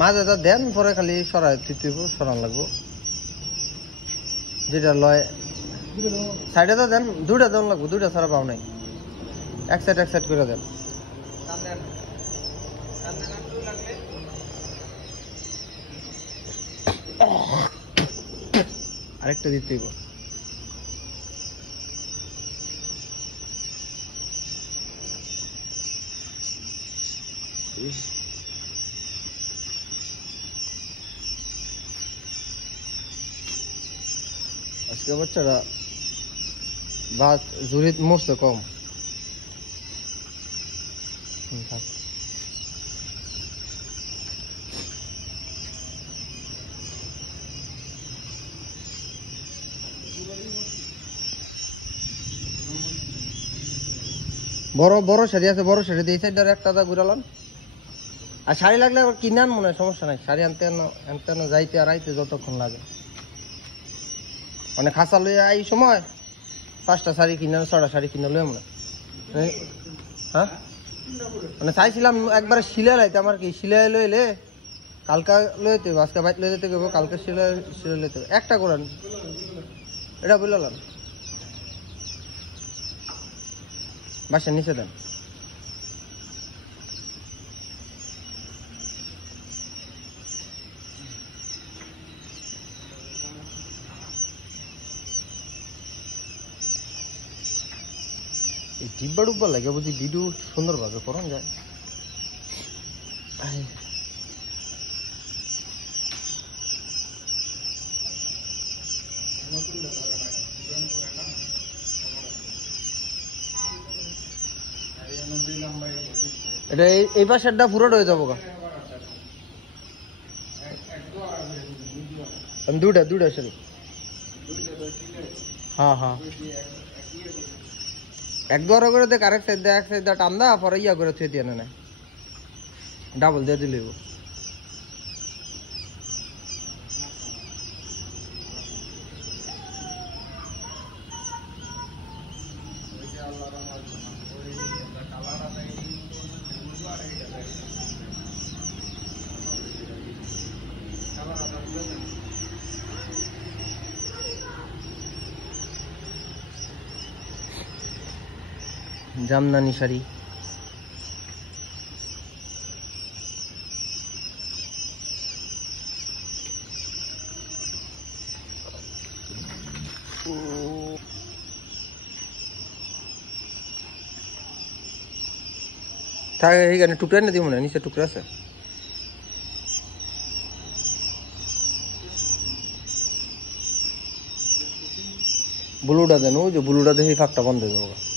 মাঝে তো দেন পরে খালি সরাই সরান লাগবো যেটা লয় সাইডে তো দেন দুইটা দেন লাগবো দুইটা ছাড়া পাও নাই এক সাইড করে দেন আরেকটা দিতে হইব আজকে বাচ্চারা ভাত জুড়ি মরছে কম বড় বড় শাড়ি আছে বড় শাড়ি দিয়ে সাইডার একটা দা ঘুরালাম আর শাড়ি লাগলে আবার কিনে আন মনে হয় সমস্যা নাই শাড়ি আনতে আনতে যাইতে আর আইতে যতক্ষণ লাগে মানে খাসা লইয়া এই সময় 5টা শাড়ি কিনে 6টা শাড়ি কিনে লইয়া মনে হ্যাঁ মানে চাইছিলাম একবার সিলাই লাইতে আমার কি সিলাই লইলে কালকা লইতে আজকে বাইক লই যেতে গেবো কালকে সিলাই লইতে একটা করেন এটা বললাম বাসার নিচে দেন এই ডিব্বা ডুব্বা লাগে বুঝি ভিডিও সুন্দরভাবে করন যায় এটা এই পাশেরটা পুরোটা হয়ে যাবো দুইটা শাড়ি হ্যাঁ হ্যাঁ এক দুয়ার করে দেখ আরেক সাইড এক সাইড টান দা পরে ইয়া করে থুয়ে দিয়ে না ডাবল দিয়ে দিলে জামদানি শাড়ি থাকে এইখানে টুকরা না দিব না নিচে টুকরা আছে ব্লুটা দেন ওই যে ব্লুটা দেখে ফাঁকটা বন্ধ হয়ে যাবো